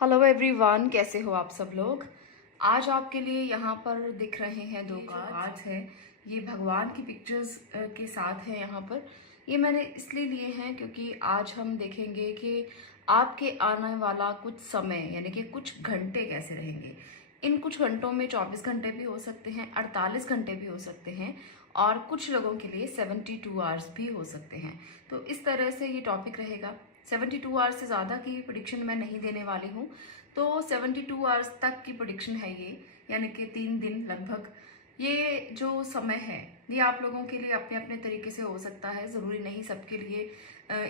Hello everyone, कैसे हो आप सब लोग। आज आपके लिए यहाँ पर दिख रहे हैं दो कार्ड्स है। ये भगवान की पिक्चर्स के साथ है। यहाँ पर ये मैंने इसलिए लिए हैं क्योंकि आज हम देखेंगे कि आपके आने वाला कुछ समय यानी कि कुछ घंटे कैसे रहेंगे। इन कुछ घंटों में 24 घंटे भी हो सकते हैं, 48 घंटे भी हो सकते हैं और कुछ लोगों के लिए 72 आवर्स भी हो सकते हैं। तो इस तरह से ये टॉपिक रहेगा। 72 आवर्स से ज़्यादा की प्रेडिक्शन मैं नहीं देने वाली हूँ। तो 72 आवर्स तक की प्रेडिक्शन है ये, यानी कि 3 दिन लगभग। ये जो समय है ये आप लोगों के लिए अपने अपने तरीके से हो सकता है। ज़रूरी नहीं सबके लिए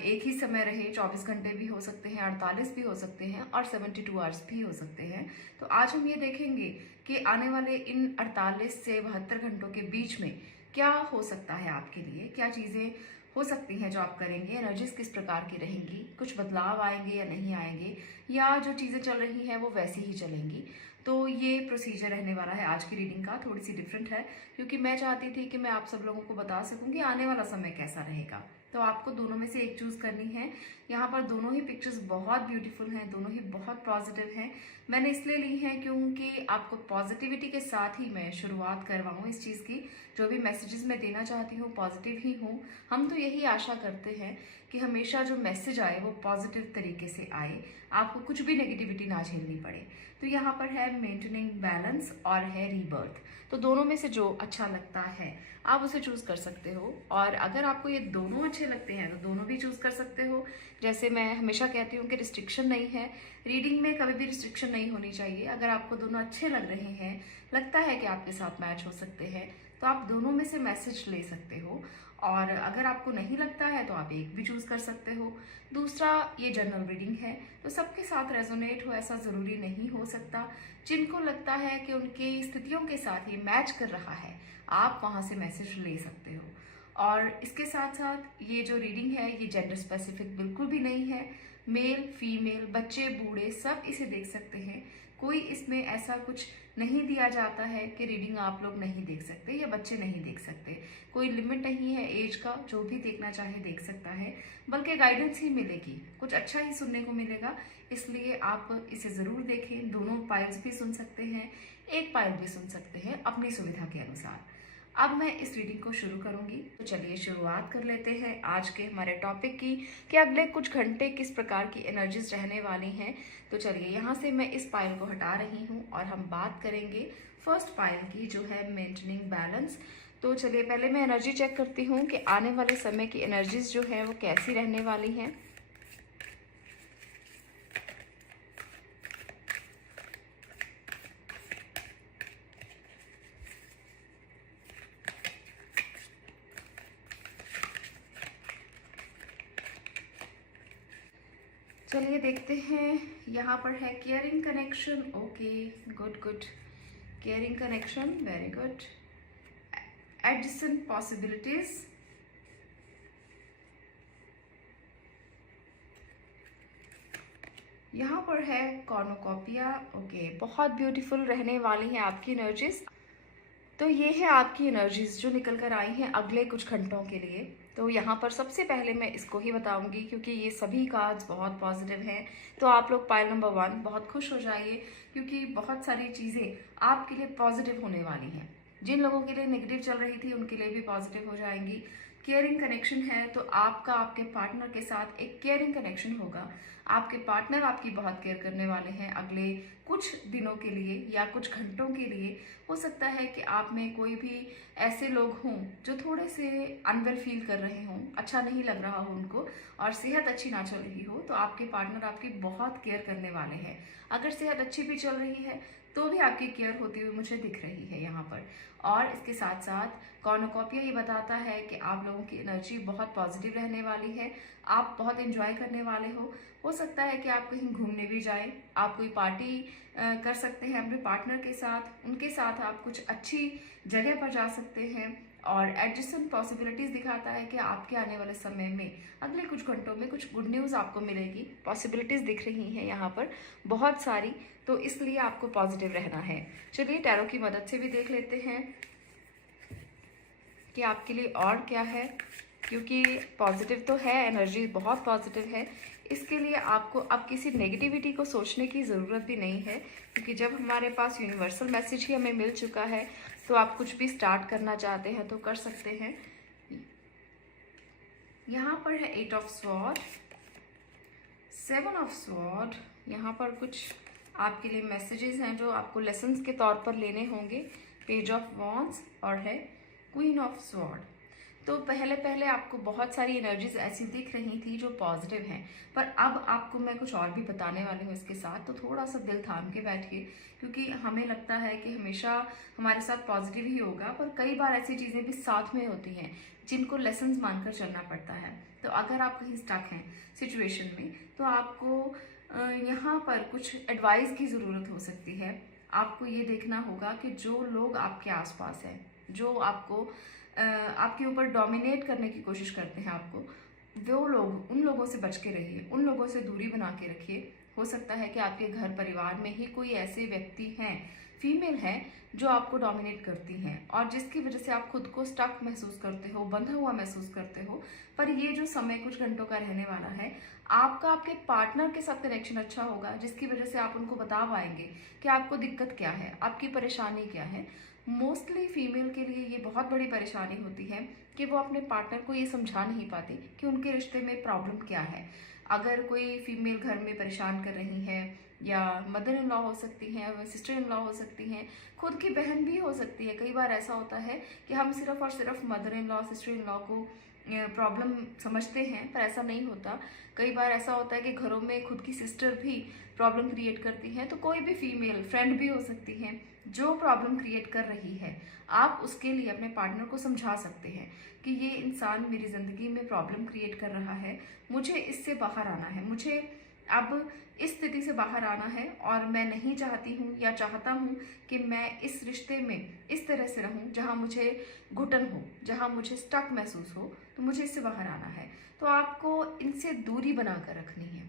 एक ही समय रहे। 24 घंटे भी हो सकते हैं, 48 भी हो सकते हैं और 72 आवर्स भी हो सकते हैं। तो आज हम ये देखेंगे कि आने वाले इन 48 से 72 घंटों के बीच में क्या हो सकता है आपके लिए, क्या चीज़ें हो सकती हैं जो आप करेंगे, एनर्जीज किस प्रकार की रहेंगी, कुछ बदलाव आएंगे या नहीं आएंगे, या जो चीज़ें चल रही हैं वो वैसी ही चलेंगी। तो ये प्रोसीजर रहने वाला है आज की रीडिंग का। थोड़ी सी डिफरेंट है क्योंकि मैं चाहती थी कि मैं आप सब लोगों को बता सकूं कि आने वाला समय कैसा रहेगा। तो आपको दोनों में से एक चूज करनी है। यहाँ पर दोनों ही पिक्चर्स बहुत ब्यूटीफुल हैं, दोनों ही बहुत पॉजिटिव हैं। मैंने इसलिए ली हैं क्योंकि आपको पॉजिटिविटी के साथ ही मैं शुरुआत करवाऊँ इस चीज़ की। जो भी मैसेजेस मैं देना चाहती हूँ पॉजिटिव ही हूँ। हम तो यही आशा करते हैं कि हमेशा जो मैसेज आए वो पॉजिटिव तरीके से आए, आपको कुछ भी नेगेटिविटी ना झेलनी पड़े। तो यहाँ पर है मेंटेनिंग बैलेंस और है रीबर्थ। तो दोनों में से जो अच्छा लगता है आप उसे चूज कर सकते हो। और अगर आपको ये दोनों अच्छे लगते हैं तो दोनों भी चूज कर सकते हो। जैसे मैं हमेशा कहती हूँ कि रिस्ट्रिक्शन नहीं है, रीडिंग में कभी भी रिस्ट्रिक्शन नहीं होनी चाहिए। अगर आपको दोनों अच्छे लग रहे हैं, लगता है कि आपके साथ मैच हो सकते हैं, तो आप दोनों में से मैसेज ले सकते हो। और अगर आपको नहीं लगता है तो आप एक भी चूज कर सकते हो। दूसरा, ये जनरल रीडिंग है तो सबके साथ रेजोनेट हो ऐसा ज़रूरी नहीं हो सकता। जिनको लगता है कि उनकी स्थितियों के साथ ये मैच कर रहा है, आप वहाँ से मैसेज ले सकते हो। और इसके साथ साथ ये जो रीडिंग है ये जेंडर स्पेसिफिक बिल्कुल भी नहीं है। मेल फीमेल, बच्चे बूढ़े सब इसे देख सकते हैं। कोई इसमें ऐसा कुछ नहीं दिया जाता है कि रीडिंग आप लोग नहीं देख सकते या बच्चे नहीं देख सकते। कोई लिमिट नहीं है एज का, जो भी देखना चाहे देख सकता है। बल्कि गाइडेंस ही मिलेगी, कुछ अच्छा ही सुनने को मिलेगा। इसलिए आप इसे ज़रूर देखें। दोनों पाइल्स भी सुन सकते हैं, एक पाइल भी सुन सकते हैं अपनी सुविधा के अनुसार। अब मैं इस रीडिंग को शुरू करूंगी। तो चलिए शुरुआत कर लेते हैं आज के हमारे टॉपिक की कि अगले कुछ घंटे किस प्रकार की एनर्जीज रहने वाली हैं। तो चलिए यहाँ से मैं इस पाइल को हटा रही हूँ और हम बात करेंगे फर्स्ट पाइल की, जो है मेंटेनिंग बैलेंस। तो चलिए पहले मैं एनर्जी चेक करती हूँ कि आने वाले समय की एनर्जीज जो है वो कैसी रहने वाली हैं। चलिए देखते हैं। यहाँ पर है caring connection. Okay, good good. Caring connection, very good. Adjacent possibilities, यहाँ पर है कॉर्नोकॉपिया। ओके, बहुत ब्यूटीफुल रहने वाली हैं आपकी एनर्जीज। तो ये है आपकी एनर्जीज जो निकल कर आई हैं अगले कुछ घंटों के लिए। तो यहाँ पर सबसे पहले मैं इसको ही बताऊंगी क्योंकि ये सभी कार्ड्स बहुत पॉजिटिव हैं। तो आप लोग पाइल नंबर 1 बहुत खुश हो जाइए क्योंकि बहुत सारी चीज़ें आपके लिए पॉजिटिव होने वाली हैं। जिन लोगों के लिए नेगेटिव चल रही थी उनके लिए भी पॉजिटिव हो जाएंगी। केयरिंग कनेक्शन है तो आपका आपके पार्टनर के साथ एक केयरिंग कनेक्शन होगा। आपके पार्टनर आपकी बहुत केयर करने वाले हैं अगले कुछ दिनों के लिए या कुछ घंटों के लिए। हो सकता है कि आप में कोई भी ऐसे लोग हों जो थोड़े से अनवेल फील कर रहे हों, अच्छा नहीं लग रहा हो उनको और सेहत अच्छी ना चल रही हो, तो आपके पार्टनर आपकी बहुत केयर करने वाले हैं। अगर सेहत अच्छी भी चल रही है तो भी आपकी केयर होती हुई मुझे दिख रही है यहाँ पर। और इसके साथ साथ कॉर्नोकॉपिया ये बताता है कि आप लोगों की एनर्जी बहुत पॉजिटिव रहने वाली है। आप बहुत एंजॉय करने वाले हो सकता है कि आप कहीं घूमने भी जाएं, आप कोई पार्टी कर सकते हैं अपने पार्टनर के साथ, उनके साथ आप कुछ अच्छी जगह पर जा सकते हैं। और एडजस्टेंट पॉसिबिलिटीज दिखाता है कि आपके आने वाले समय में अगले कुछ घंटों में कुछ गुड न्यूज़ आपको मिलेगी। पॉसिबिलिटीज दिख रही हैं यहाँ पर बहुत सारी, तो इसलिए आपको पॉजिटिव रहना है। चलिए टैरो की मदद से भी देख लेते हैं कि आपके लिए और क्या है, क्योंकि पॉजिटिव तो है, एनर्जी बहुत पॉजिटिव है। इसके लिए आपको अब किसी नेगेटिविटी को सोचने की ज़रूरत भी नहीं है, क्योंकि जब हमारे पास यूनिवर्सल मैसेज ही हमें मिल चुका है तो आप कुछ भी स्टार्ट करना चाहते हैं तो कर सकते हैं। यहाँ पर है 8 ऑफ स्वॉर्ड, 7 ऑफ स्वॉर्ड। यहाँ पर कुछ आपके लिए मैसेजेस हैं जो आपको लेसन्स के तौर पर लेने होंगे। पेज ऑफ वॉन्ड्स और है क्वीन ऑफ स्वॉर्ड। तो पहले पहले आपको बहुत सारी एनर्जीज ऐसी दिख रही थी जो पॉजिटिव हैं, पर अब आपको मैं कुछ और भी बताने वाली हूँ इसके साथ। तो थोड़ा सा दिल थाम के बैठिए, क्योंकि हमें लगता है कि हमेशा हमारे साथ पॉजिटिव ही होगा, पर कई बार ऐसी चीज़ें भी साथ में होती हैं जिनको लेसन्स मानकर चलना पड़ता है। तो अगर आप कहीं स्टक हैं सिचुएशन में तो आपको यहाँ पर कुछ एडवाइस की ज़रूरत हो सकती है। आपको ये देखना होगा कि जो लोग आपके आसपास हैं, जो आपको आपके ऊपर डोमिनेट करने की कोशिश करते हैं आपको, वो लोग, उन लोगों से बच के रहिए, उन लोगों से दूरी बना के रखिए। हो सकता है कि आपके घर परिवार में ही कोई ऐसे व्यक्ति हैं, फीमेल हैं, जो आपको डोमिनेट करती हैं और जिसकी वजह से आप खुद को स्टक महसूस करते हो, बंधा हुआ महसूस करते हो। पर ये जो समय कुछ घंटों का रहने वाला है, आपका आपके पार्टनर के साथ कनेक्शन अच्छा होगा, जिसकी वजह से आप उनको बता पाएंगे कि आपको दिक्कत क्या है, आपकी परेशानी क्या है। मोस्टली फीमेल के लिए ये बहुत बड़ी परेशानी होती है कि वो अपने पार्टनर को ये समझा नहीं पाती कि उनके रिश्ते में प्रॉब्लम क्या है। अगर कोई फीमेल घर में परेशान कर रही है, या मदर इन लॉ हो सकती हैं, सिस्टर इन लॉ हो सकती हैं, खुद की बहन भी हो सकती है। कई बार ऐसा होता है कि हम सिर्फ और सिर्फ mother in law, sister in law को प्रॉब्लम समझते हैं, पर ऐसा नहीं होता। कई बार ऐसा होता है कि घरों में खुद की सिस्टर भी प्रॉब्लम क्रिएट करती हैं। तो कोई भी फीमेल फ्रेंड भी हो सकती हैं जो प्रॉब्लम क्रिएट कर रही है। आप उसके लिए अपने पार्टनर को समझा सकते हैं कि ये इंसान मेरी ज़िंदगी में प्रॉब्लम क्रिएट कर रहा है, मुझे इससे बाहर आना है, मुझे अब इस स्थिति से बाहर आना है और मैं नहीं चाहती हूँ या चाहता हूँ कि मैं इस रिश्ते में इस तरह से रहूँ जहाँ मुझे घुटन हो, जहाँ मुझे स्टक महसूस हो। तो मुझे इससे बाहर आना है। तो आपको इनसे दूरी बनाकर रखनी है।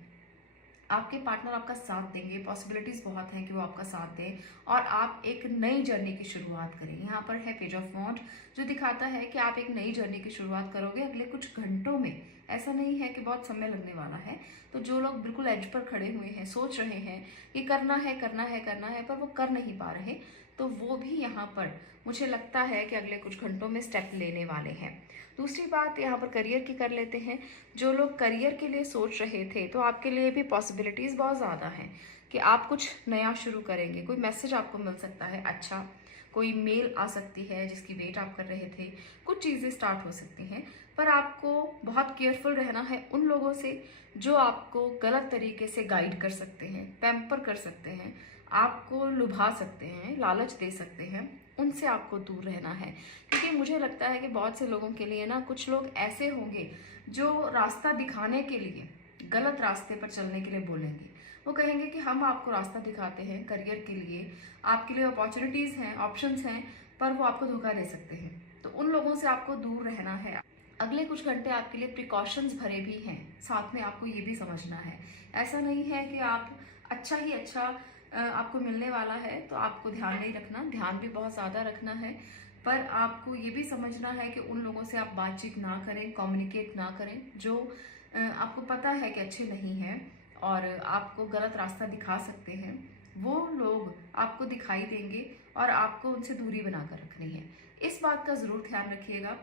आपके पार्टनर आपका साथ देंगे, पॉसिबिलिटीज़ बहुत हैं कि वो आपका साथ दें और आप एक नई जर्नी की शुरुआत करें। यहाँ पर है पेज ऑफ वॉन्ड, जो दिखाता है कि आप एक नई जर्नी की शुरुआत करोगे अगले कुछ घंटों में। ऐसा नहीं है कि बहुत समय लगने वाला है। तो जो लोग बिल्कुल एज पर खड़े हुए हैं, सोच रहे हैं कि करना है करना है करना है, पर वो कर नहीं पा रहे, तो वो भी यहाँ पर मुझे लगता है कि अगले कुछ घंटों में स्टेप लेने वाले हैं। दूसरी बात यहाँ पर करियर की कर लेते हैं। जो लोग करियर के लिए सोच रहे थे, तो आपके लिए भी पॉसिबिलिटीज़ बहुत ज़्यादा हैं कि आप कुछ नया शुरू करेंगे। कोई मैसेज आपको मिल सकता है अच्छा, कोई मेल आ सकती है जिसकी वेट आप कर रहे थे, कुछ चीज़ें स्टार्ट हो सकती हैं। पर आपको बहुत केयरफुल रहना है उन लोगों से जो आपको गलत तरीके से गाइड कर सकते हैं, पैम्पर कर सकते हैं, आपको लुभा सकते हैं, लालच दे सकते हैं। उनसे आपको दूर रहना है, क्योंकि मुझे लगता है कि बहुत से लोगों के लिए ना, कुछ लोग ऐसे होंगे जो रास्ता दिखाने के लिए गलत रास्ते पर चलने के लिए बोलेंगे। वो कहेंगे कि हम आपको रास्ता दिखाते हैं करियर के लिए, आपके लिए अपॉर्चुनिटीज़ हैं, ऑप्शंस हैं, पर वो आपको धोखा दे सकते हैं। तो उन लोगों से आपको दूर रहना है। अगले कुछ घंटे आपके लिए प्रिकॉशंस भरे भी हैं, साथ में आपको ये भी समझना है। ऐसा नहीं है कि आप अच्छा ही अच्छा आपको मिलने वाला है तो आपको ध्यान नहीं रखना, ध्यान भी बहुत ज़्यादा रखना है। पर आपको ये भी समझना है कि उन लोगों से आप बातचीत ना करें, कम्युनिकेट ना करें जो आपको पता है कि अच्छे नहीं हैं और आपको गलत रास्ता दिखा सकते हैं। वो लोग आपको दिखाई देंगे और आपको उनसे दूरी बनाकर रखनी है। इस बात का ज़रूर ध्यान रखिएगा,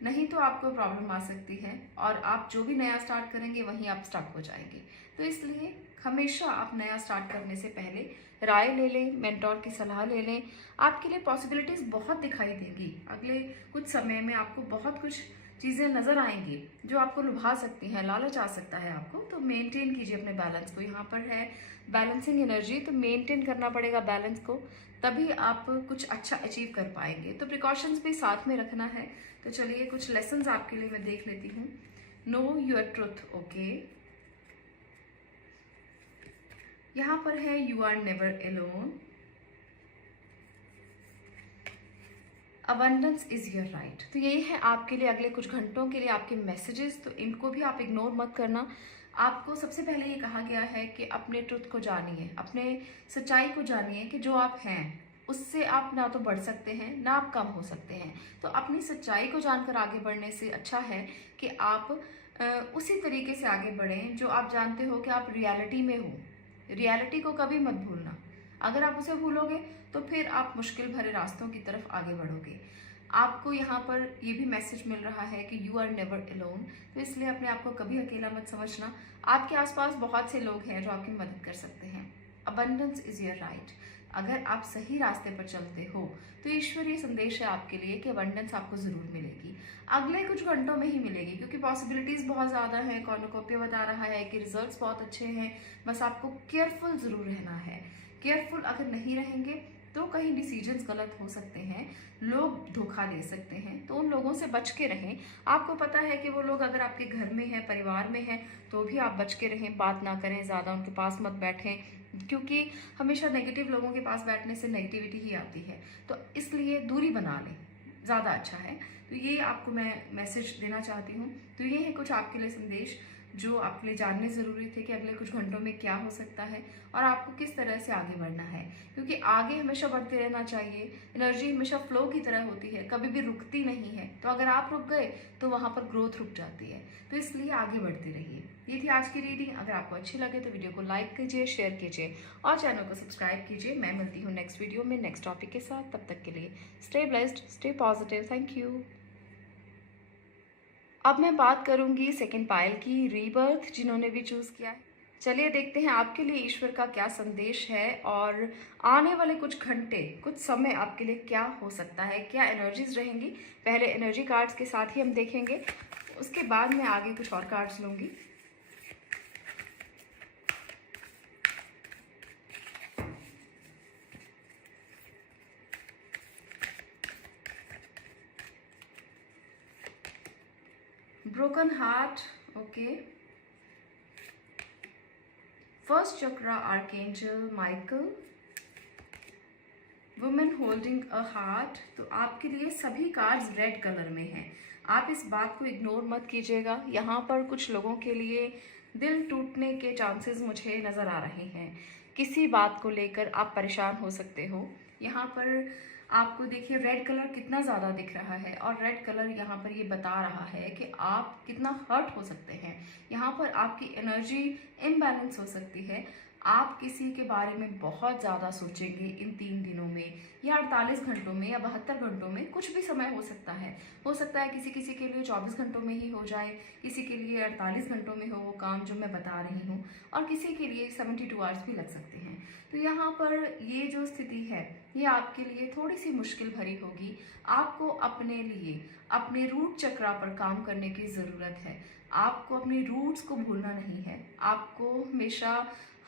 नहीं तो आपको प्रॉब्लम आ सकती है और आप जो भी नया स्टार्ट करेंगे वहीं आप स्टक हो जाएंगे। तो इसलिए हमेशा आप नया स्टार्ट करने से पहले राय ले लें, मेंटोर की सलाह ले लें। आपके लिए पॉसिबिलिटीज़ बहुत दिखाई देंगी। अगले कुछ समय में आपको बहुत कुछ चीज़ें नज़र आएंगी जो आपको लुभा सकती हैं, लालच आ सकता है आपको। तो मेंटेन कीजिए अपने बैलेंस को। यहाँ पर है बैलेंसिंग एनर्जी, तो मेंटेन करना पड़ेगा बैलेंस को, तभी आप कुछ अच्छा अचीव कर पाएंगे। तो प्रिकॉशंस भी साथ में रखना है। तो चलिए कुछ लेसन्स आपके लिए मैं देख लेती हूँ। Know your truth, okay. यहाँ पर है you are never alone, abundance is your right. तो यही है आपके लिए अगले कुछ घंटों के लिए आपके मैसेजेस। तो इनको भी आप इग्नोर मत करना। आपको सबसे पहले ये कहा गया है कि अपने ट्रुथ को जानिए, अपने सच्चाई को जानिए कि जो आप हैं उससे आप ना तो बढ़ सकते हैं ना आप कम हो सकते हैं। तो अपनी सच्चाई को जानकर आगे बढ़ने से अच्छा है कि आप उसी तरीके से आगे बढ़ें जो आप जानते हो कि आप रियलिटी में हो। रियलिटी को कभी मत भूलना। अगर आप उसे भूलोगे तो फिर आप मुश्किल भरे रास्तों की तरफ आगे बढ़ोगे। आपको यहाँ पर ये भी मैसेज मिल रहा है कि यू आर नेवर अलोन, तो इसलिए अपने आप को कभी अकेला मत समझना। आपके आसपास बहुत से लोग हैं जो आपकी मदद कर सकते हैं। Abundance is your right. अगर आप सही रास्ते पर चलते हो तो ईश्वरीय संदेश है आपके लिए कि अबंडेंस आपको ज़रूर मिलेगी। अगले कुछ घंटों में ही मिलेगी, क्योंकि पॉसिबिलिटीज़ बहुत ज़्यादा हैं। कॉर्नुकोपिया बता रहा है कि रिजल्ट्स बहुत अच्छे हैं, बस आपको केयरफुल ज़रूर रहना है। केयरफुल अगर नहीं रहेंगे तो कहीं डिसीजंस गलत हो सकते हैं, लोग धोखा दे सकते हैं, तो उन लोगों से बच के रहें। आपको पता है कि वो लोग अगर आपके घर में हैं, परिवार में हैं, तो भी आप बच के रहें, बात ना करें, ज़्यादा उनके पास मत बैठें, क्योंकि हमेशा नेगेटिव लोगों के पास बैठने से नेगेटिविटी ही आती है। तो इसलिए दूरी बना लें, ज़्यादा अच्छा है। तो ये आपको मैं मैसेज देना चाहती हूँ। तो ये है कुछ आपके लिए संदेश जो आपके लिए जानने ज़रूरी थे कि अगले कुछ घंटों में क्या हो सकता है और आपको किस तरह से आगे बढ़ना है, क्योंकि आगे हमेशा बढ़ते रहना चाहिए। एनर्जी हमेशा फ्लो की तरह होती है, कभी भी रुकती नहीं है। तो अगर आप रुक गए तो वहाँ पर ग्रोथ रुक जाती है, तो इसलिए आगे बढ़ते रहिए। ये थी आज की रीडिंग। अगर आपको अच्छी लगे तो वीडियो को लाइक कीजिए, शेयर कीजिए और चैनल को सब्सक्राइब कीजिए। मैं मिलती हूँ नेक्स्ट वीडियो में नेक्स्ट टॉपिक के साथ। तब तक के लिए stay blessed, stay positive. Thank you. अब मैं बात करूंगी सेकंड पायल की, रीबर्थ, जिन्होंने भी चूज़ किया है। चलिए देखते हैं आपके लिए ईश्वर का क्या संदेश है और आने वाले कुछ घंटे, कुछ समय आपके लिए क्या हो सकता है, क्या एनर्जीज रहेंगी। पहले एनर्जी कार्ड्स के साथ ही हम देखेंगे, उसके बाद मैं आगे कुछ और कार्ड्स लूँगी। Broken heart, okay. First chakra archangel Michael, women holding a heart. तो आपके लिए सभी कार्ड्स रेड कलर में हैं। आप इस बात को इग्नोर मत कीजिएगा। यहाँ पर कुछ लोगों के लिए दिल टूटने के चांसेस मुझे नज़र आ रहे हैं। किसी बात को लेकर आप परेशान हो सकते हो। यहाँ पर आपको देखिए रेड कलर कितना ज़्यादा दिख रहा है, और रेड कलर यहाँ पर ये बता रहा है कि आप कितना हर्ट हो सकते हैं। यहाँ पर आपकी एनर्जी इम्बैलेंस हो सकती है। आप किसी के बारे में बहुत ज़्यादा सोचेंगे इन 3 दिनों में, या 48 घंटों में, या 72 घंटों में, कुछ भी समय हो सकता है। हो सकता है किसी किसी के लिए 24 घंटों में ही हो जाए, किसी के लिए 48 घंटों में हो वो काम जो मैं बता रही हूँ, और किसी के लिए 72 आवर्स भी लग सकते हैं। तो यहाँ पर ये जो स्थिति है ये आपके लिए थोड़ी सी मुश्किल भरी होगी। आपको अपने लिए अपने रूट चक्रा पर काम करने की ज़रूरत है। आपको अपने रूट्स को भूलना नहीं है। आपको हमेशा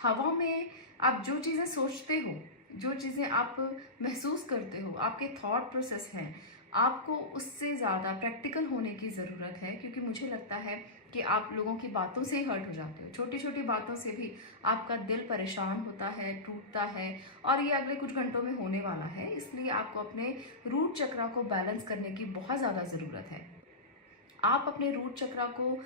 हवा में आप जो चीज़ें सोचते हो, जो चीज़ें आप महसूस करते हो, आपके थॉट प्रोसेस हैं, आपको उससे ज़्यादा प्रैक्टिकल होने की ज़रूरत है। क्योंकि मुझे लगता है कि आप लोगों की बातों से ही हर्ट हो जाते हो। छोटी छोटी बातों से भी आपका दिल परेशान होता है, टूटता है, और ये अगले कुछ घंटों में होने वाला है। इसलिए आपको अपने रूट चक्रा को बैलेंस करने की बहुत ज़्यादा ज़रूरत है। आप अपने रूट चक्रा को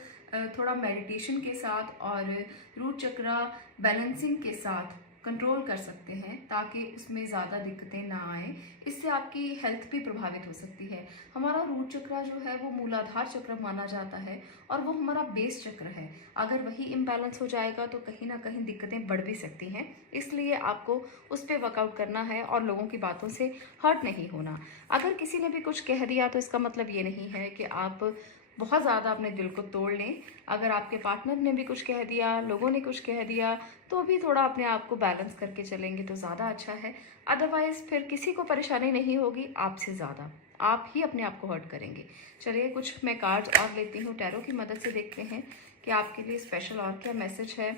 थोड़ा मेडिटेशन के साथ और रूट चक्रा बैलेंसिंग के साथ कंट्रोल कर सकते हैं, ताकि उसमें ज़्यादा दिक्कतें ना आए। इससे आपकी हेल्थ भी प्रभावित हो सकती है। हमारा रूट चक्रा जो है वो मूलाधार चक्र माना जाता है, और वो हमारा बेस चक्र है। अगर वही इम्बैलेंस हो जाएगा तो कहीं ना कहीं दिक्कतें बढ़ भी सकती हैं। इसलिए आपको उस पर वर्कआउट करना है और लोगों की बातों से हर्ट नहीं होना। अगर किसी ने भी कुछ कह दिया तो इसका मतलब ये नहीं है कि आप बहुत ज़्यादा अपने दिल को तोड़ लें। अगर आपके पार्टनर ने भी कुछ कह दिया, लोगों ने कुछ कह दिया, तो भी थोड़ा अपने आप को बैलेंस करके चलेंगे तो ज़्यादा अच्छा है। अदरवाइज़ फिर किसी को परेशानी नहीं होगी, आपसे ज़्यादा आप ही अपने आप को हर्ट करेंगे। चलिए कुछ मैं कार्ड्स और लेती हूँ, टैरो की मदद से देखते हैं कि आपके लिए स्पेशल और क्या मैसेज है,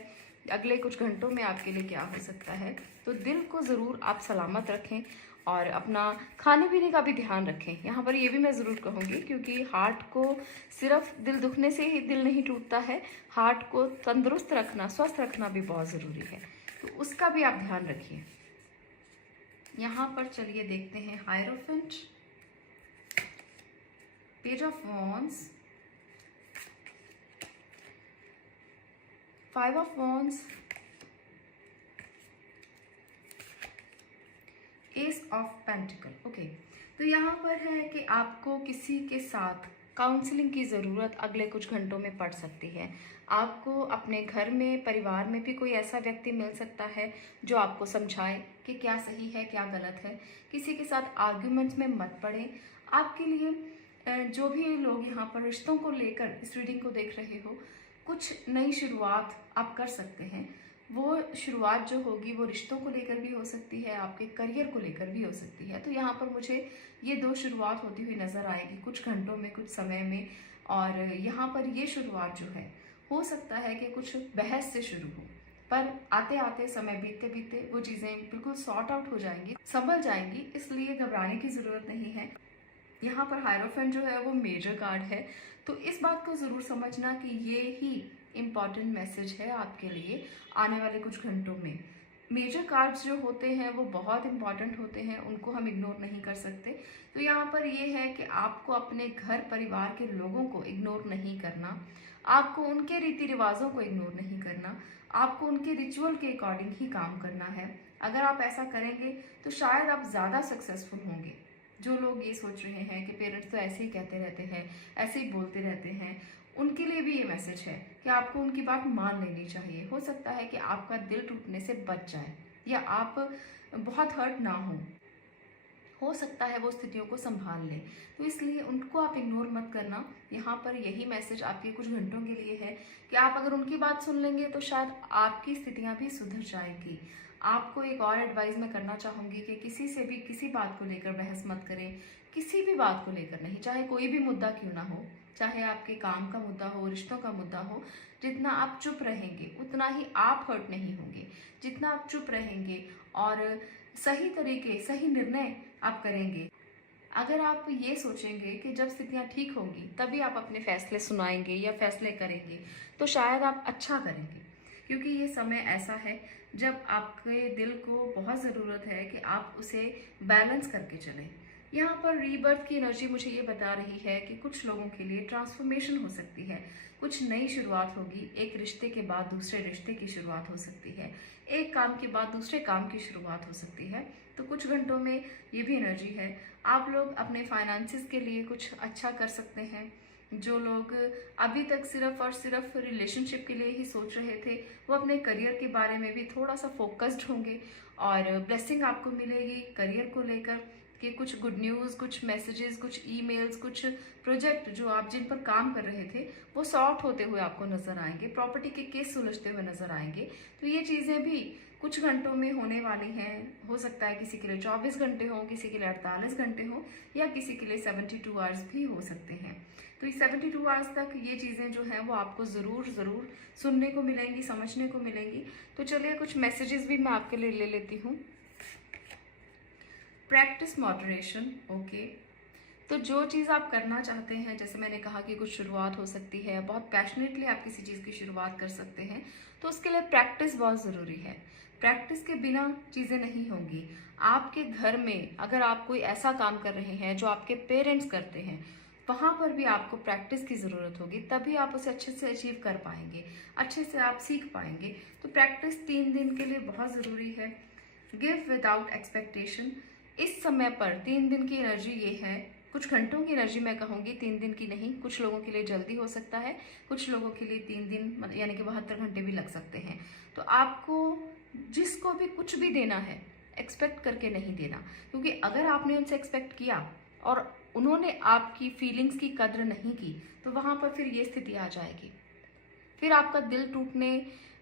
अगले कुछ घंटों में आपके लिए क्या हो सकता है। तो दिल को ज़रूर आप सलामत रखें और अपना खाने पीने का भी ध्यान रखें। यहाँ पर ये भी मैं ज़रूर कहूँगी, क्योंकि हार्ट को सिर्फ दिल दुखने से ही दिल नहीं टूटता है, हार्ट को तंदुरुस्त रखना, स्वस्थ रखना भी बहुत ज़रूरी है। तो उसका भी आप ध्यान रखिए। यहाँ पर चलिए देखते हैं hierophant, page of wands, 5 of wands, S of pentacle. Okay, तो यहाँ पर है कि आपको किसी के साथ काउंसलिंग की ज़रूरत अगले कुछ घंटों में पड़ सकती है। आपको अपने घर में, परिवार में भी कोई ऐसा व्यक्ति मिल सकता है जो आपको समझाए कि क्या सही है, क्या गलत है। किसी के साथ आर्ग्यूमेंट्स में मत पड़ें। आपके लिए जो भी लोग यहाँ पर रिश्तों को लेकर इस रीडिंग को देख रहे हो, कुछ नई शुरुआत आप कर सकते हैं। वो शुरुआत जो होगी वो रिश्तों को लेकर भी हो सकती है, आपके करियर को लेकर भी हो सकती है। तो यहाँ पर मुझे ये दो शुरुआत होती हुई नज़र आएगी कुछ घंटों में, कुछ समय में। और यहाँ पर ये शुरुआत जो है, हो सकता है कि कुछ बहस से शुरू हो, पर आते आते समय बीतते बीतते वो चीज़ें बिल्कुल सॉर्ट आउट हो जाएंगी, संभल जाएंगी, इसलिए घबराने की ज़रूरत नहीं है। यहाँ पर हायरोफेंट जो है वो मेजर कार्ड है, तो इस बात को ज़रूर समझना कि ये ही इम्पॉर्टेंट मैसेज है आपके लिए आने वाले कुछ घंटों में। मेजर कार्ड्स जो होते हैं वो बहुत इंपॉर्टेंट होते हैं, उनको हम इग्नोर नहीं कर सकते। तो यहाँ पर ये है कि आपको अपने घर परिवार के लोगों को इग्नोर नहीं करना, आपको उनके रीति रिवाजों को इग्नोर नहीं करना, आपको उनके रिचुअल के अकॉर्डिंग ही काम करना है। अगर आप ऐसा करेंगे तो शायद आप ज़्यादा सक्सेसफुल होंगे। जो लोग ये सोच रहे हैं कि पेरेंट्स तो ऐसे ही कहते रहते हैं, ऐसे ही बोलते रहते हैं, उनके लिए भी ये मैसेज है कि आपको उनकी बात मान लेनी चाहिए। हो सकता है कि आपका दिल टूटने से बच जाए या आप बहुत हर्ट ना हो सकता है वो स्थितियों को संभाल लें। तो इसलिए उनको आप इग्नोर मत करना। यहाँ पर यही मैसेज आपके कुछ घंटों के लिए है कि आप अगर उनकी बात सुन लेंगे तो शायद आपकी स्थितियाँ भी सुधर जाएंगी। आपको एक और एडवाइस मैं करना चाहूँगी कि किसी से भी किसी बात को लेकर बहस मत करें, किसी भी बात को लेकर नहीं, चाहे कोई भी मुद्दा क्यों ना हो, चाहे आपके काम का मुद्दा हो, रिश्तों का मुद्दा हो। जितना आप चुप रहेंगे उतना ही आप हर्ट नहीं होंगे। जितना आप चुप रहेंगे और सही तरीके, सही निर्णय आप करेंगे, अगर आप ये सोचेंगे कि जब स्थितियाँ ठीक होंगी तभी आप अपने फैसले सुनाएंगे या फैसले करेंगे, तो शायद आप अच्छा करेंगे। क्योंकि ये समय ऐसा है जब आपके दिल को बहुत ज़रूरत है कि आप उसे बैलेंस करके चलें। यहाँ पर रीबर्थ की एनर्जी मुझे ये बता रही है कि कुछ लोगों के लिए ट्रांसफॉर्मेशन हो सकती है, कुछ नई शुरुआत होगी। एक रिश्ते के बाद दूसरे रिश्ते की शुरुआत हो सकती है, एक काम के बाद दूसरे काम की शुरुआत हो सकती है। तो कुछ घंटों में ये भी एनर्जी है। आप लोग अपने फाइनेंसिस के लिए कुछ अच्छा कर सकते हैं। जो लोग अभी तक सिर्फ और सिर्फ रिलेशनशिप के लिए ही सोच रहे थे, वो अपने करियर के बारे में भी थोड़ा सा फोकस्ड होंगे और ब्लेसिंग आपको मिलेगी करियर को लेकर कि कुछ गुड न्यूज़, कुछ मैसेजेस, कुछ ईमेल्स, कुछ प्रोजेक्ट जो आप जिन पर काम कर रहे थे वो सॉर्ट होते हुए आपको नज़र आएंगे, प्रॉपर्टी के केस सुलझते हुए नज़र आएंगे। तो ये चीज़ें भी कुछ घंटों में होने वाली हैं। हो सकता है किसी के लिए 24 घंटे हो, किसी के लिए 48 घंटे हो, या किसी के लिए 72 आवर्स भी हो सकते हैं। तो इस 72 आवर्स तक ये चीज़ें जो हैं वो आपको ज़रूर सुनने को मिलेंगी, समझने को मिलेंगी। तो चलिए कुछ मैसेजेस भी मैं आपके लिए ले लेती हूँ। Practice moderation, okay. तो जो चीज़ आप करना चाहते हैं, जैसे मैंने कहा कि कुछ शुरुआत हो सकती है, बहुत पैशनेटली आप किसी चीज़ की शुरुआत कर सकते हैं, तो उसके लिए प्रैक्टिस बहुत ज़रूरी है। प्रैक्टिस के बिना चीज़ें नहीं होंगी। आपके घर में अगर आप कोई ऐसा काम कर रहे हैं जो आपके पेरेंट्स करते हैं, वहाँ पर भी आपको प्रैक्टिस की ज़रूरत होगी, तभी आप उसे अच्छे से अचीव कर पाएंगे, अच्छे से आप सीख पाएंगे। तो प्रैक्टिस 3 दिन के लिए बहुत ज़रूरी है। गिव विदाउट एक्सपेक्टेशन, इस समय पर 3 दिन की एनर्जी ये है, कुछ घंटों की एनर्जी मैं कहूँगी, 3 दिन की नहीं। कुछ लोगों के लिए जल्दी हो सकता है, कुछ लोगों के लिए 3 दिन यानी कि 72 घंटे भी लग सकते हैं। तो आपको जिसको भी कुछ भी देना है, एक्सपेक्ट करके नहीं देना, क्योंकि अगर आपने उनसे एक्सपेक्ट किया और उन्होंने आपकी फीलिंग्स की कद्र नहीं की, तो वहाँ पर फिर ये स्थिति आ जाएगी, फिर आपका दिल टूटने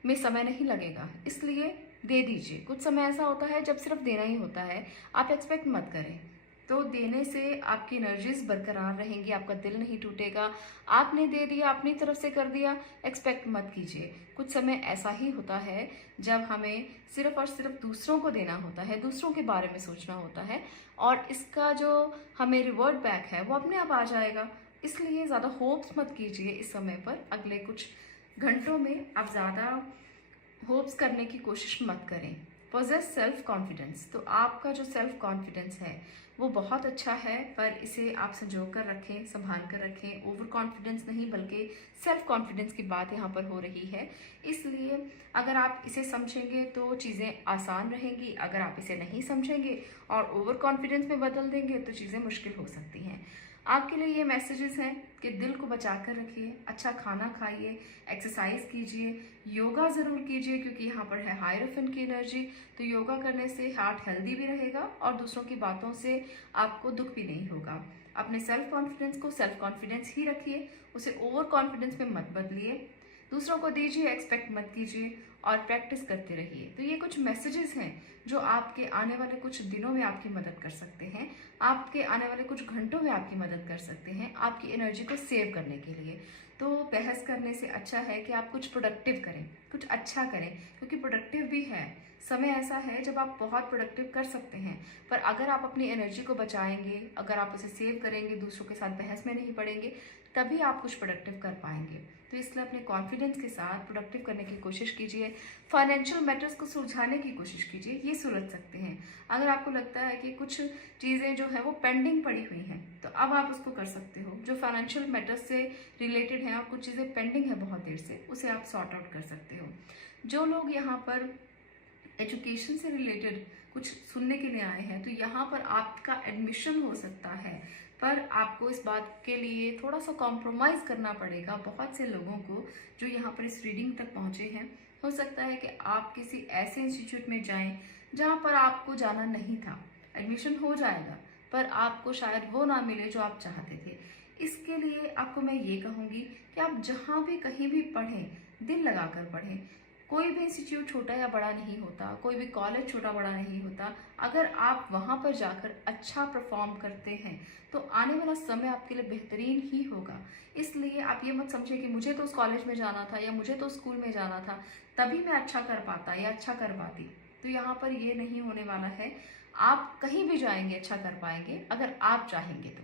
में समय नहीं लगेगा। इसलिए दे दीजिए। कुछ समय ऐसा होता है जब सिर्फ देना ही होता है, आप एक्सपेक्ट मत करें। तो देने से आपकी एनर्जीज बरकरार रहेंगी, आपका दिल नहीं टूटेगा। आपने दे दिया, अपनी तरफ से कर दिया, एक्सपेक्ट मत कीजिए। कुछ समय ऐसा ही होता है जब हमें सिर्फ और सिर्फ दूसरों को देना होता है, दूसरों के बारे में सोचना होता है, और इसका जो हमें रिवर्ट बैक है वो अपने आप आ जाएगा। इसलिए ज़्यादा होप्स मत कीजिए इस समय पर। अगले कुछ घंटों में आप ज़्यादा होप्स करने की कोशिश मत करें। पोजेस सेल्फ कॉन्फिडेंस, तो आपका जो सेल्फ कॉन्फिडेंस है वो बहुत अच्छा है, पर इसे आप संजो कर रखें, संभाल कर रखें। ओवर कॉन्फिडेंस नहीं, बल्कि सेल्फ कॉन्फिडेंस की बात यहाँ पर हो रही है। इसलिए अगर आप इसे समझेंगे तो चीज़ें आसान रहेंगी, अगर आप इसे नहीं समझेंगे और ओवर कॉन्फिडेंस में बदल देंगे तो चीज़ें मुश्किल हो सकती हैं। आपके लिए ये मैसेजेस हैं कि दिल को बचा कर रखिए, अच्छा खाना खाइए, एक्सरसाइज कीजिए, योगा ज़रूर कीजिए क्योंकि यहाँ पर है हायरोफेंट की एनर्जी। तो योगा करने से हार्ट हेल्दी भी रहेगा और दूसरों की बातों से आपको दुख भी नहीं होगा। अपने सेल्फ कॉन्फिडेंस को सेल्फ कॉन्फिडेंस ही रखिए, उसे ओवर कॉन्फिडेंस में मत बदलिए, दूसरों को दीजिए, एक्सपेक्ट मत कीजिए और प्रैक्टिस करते रहिए। तो ये कुछ मैसेजेस हैं जो आपके आने वाले कुछ दिनों में आपकी मदद कर सकते हैं, आपके आने वाले कुछ घंटों में आपकी मदद कर सकते हैं आपकी एनर्जी को सेव करने के लिए। तो बहस करने से अच्छा है कि आप कुछ प्रोडक्टिव करें, कुछ अच्छा करें, क्योंकि प्रोडक्टिव भी है। समय ऐसा है जब आप बहुत प्रोडक्टिव कर सकते हैं, पर अगर आप अपनी एनर्जी को बचाएंगे, अगर आप उसे सेव करेंगे, दूसरों के साथ बहस में नहीं पड़ेंगे, तभी आप कुछ प्रोडक्टिव कर पाएंगे। तो इसलिए अपने कॉन्फिडेंस के साथ प्रोडक्टिव करने की कोशिश कीजिए। फाइनेंशियल मैटर्स को सुलझाने की कोशिश कीजिए, ये सुलझ सकते हैं। अगर आपको लगता है कि कुछ चीज़ें जो है वो पेंडिंग पड़ी हुई हैं, तो अब आप उसको कर सकते हो। जो फाइनेंशियल मैटर्स से रिलेटेड हैं और कुछ चीज़ें पेंडिंग है बहुत देर से, उसे आप सॉर्ट आउट कर सकते हो। जो लोग यहाँ पर एजुकेशन से रिलेटेड कुछ सुनने के लिए आए हैं, तो यहाँ पर आपका एडमिशन हो सकता है, पर आपको इस बात के लिए थोड़ा सा कॉम्प्रोमाइज़ करना पड़ेगा। बहुत से लोगों को जो यहाँ पर इस रीडिंग तक पहुँचे हैं, हो सकता है कि आप किसी ऐसे इंस्टीट्यूट में जाएं जहाँ पर आपको जाना नहीं था। एडमिशन हो जाएगा, पर आपको शायद वो ना मिले जो आप चाहते थे। इसके लिए आपको मैं ये कहूँगी कि आप जहाँ भी कहीं भी पढ़ें, दिल लगाकर पढ़ें। कोई भी इंस्टीट्यूट छोटा या बड़ा नहीं होता, कोई भी कॉलेज छोटा बड़ा नहीं होता। अगर आप वहाँ पर जाकर अच्छा परफॉर्म करते हैं तो आने वाला समय आपके लिए बेहतरीन ही होगा। इसलिए आप ये मत समझिए कि मुझे तो उस कॉलेज में जाना था या मुझे तो स्कूल में जाना था तभी मैं अच्छा कर पाता या अच्छा कर पाती। तो यहाँ पर ये नहीं होने वाला है। आप कहीं भी जाएंगे अच्छा कर पाएंगे अगर आप चाहेंगे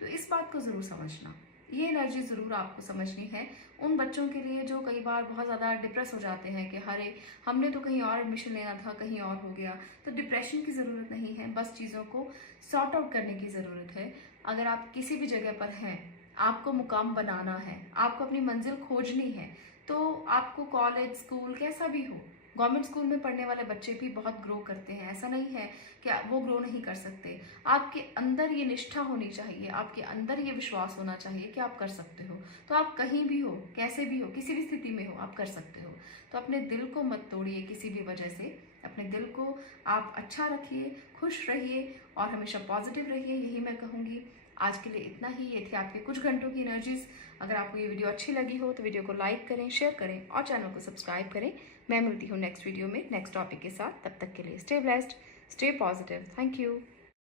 तो इस बात को ज़रूर समझना, ये एनर्जी ज़रूर आपको समझनी है। उन बच्चों के लिए जो कई बार बहुत ज़्यादा डिप्रेस हो जाते हैं कि अरे हमने तो कहीं और एडमिशन लेना था, कहीं और हो गया। तो डिप्रेशन की ज़रूरत नहीं है, बस चीज़ों को सॉर्ट आउट करने की ज़रूरत है। अगर आप किसी भी जगह पर हैं, आपको मुकाम बनाना है, आपको अपनी मंजिल खोजनी है, तो आपको कॉलेज स्कूल कैसा भी हो, गवर्नमेंट स्कूल में पढ़ने वाले बच्चे भी बहुत ग्रो करते हैं। ऐसा नहीं है कि वो ग्रो नहीं कर सकते। आपके अंदर ये निष्ठा होनी चाहिए, आपके अंदर ये विश्वास होना चाहिए कि आप कर सकते हो। तो आप कहीं भी हो, कैसे भी हो, किसी भी स्थिति में हो, आप कर सकते हो। तो अपने दिल को मत तोड़िए किसी भी वजह से। अपने दिल को आप अच्छा रखिए, खुश रहिए और हमेशा पॉजिटिव रहिए, यही मैं कहूँगी। आज के लिए इतना ही। ये थे आपके कुछ घंटों की एनर्जीज। अगर आपको ये वीडियो अच्छी लगी हो तो वीडियो को लाइक करें, शेयर करें और चैनल को सब्सक्राइब करें। मैं मिलती हूँ नेक्स्ट वीडियो में नेक्स्ट टॉपिक के साथ। तब तक के लिए stay blessed, stay positive. Thank you.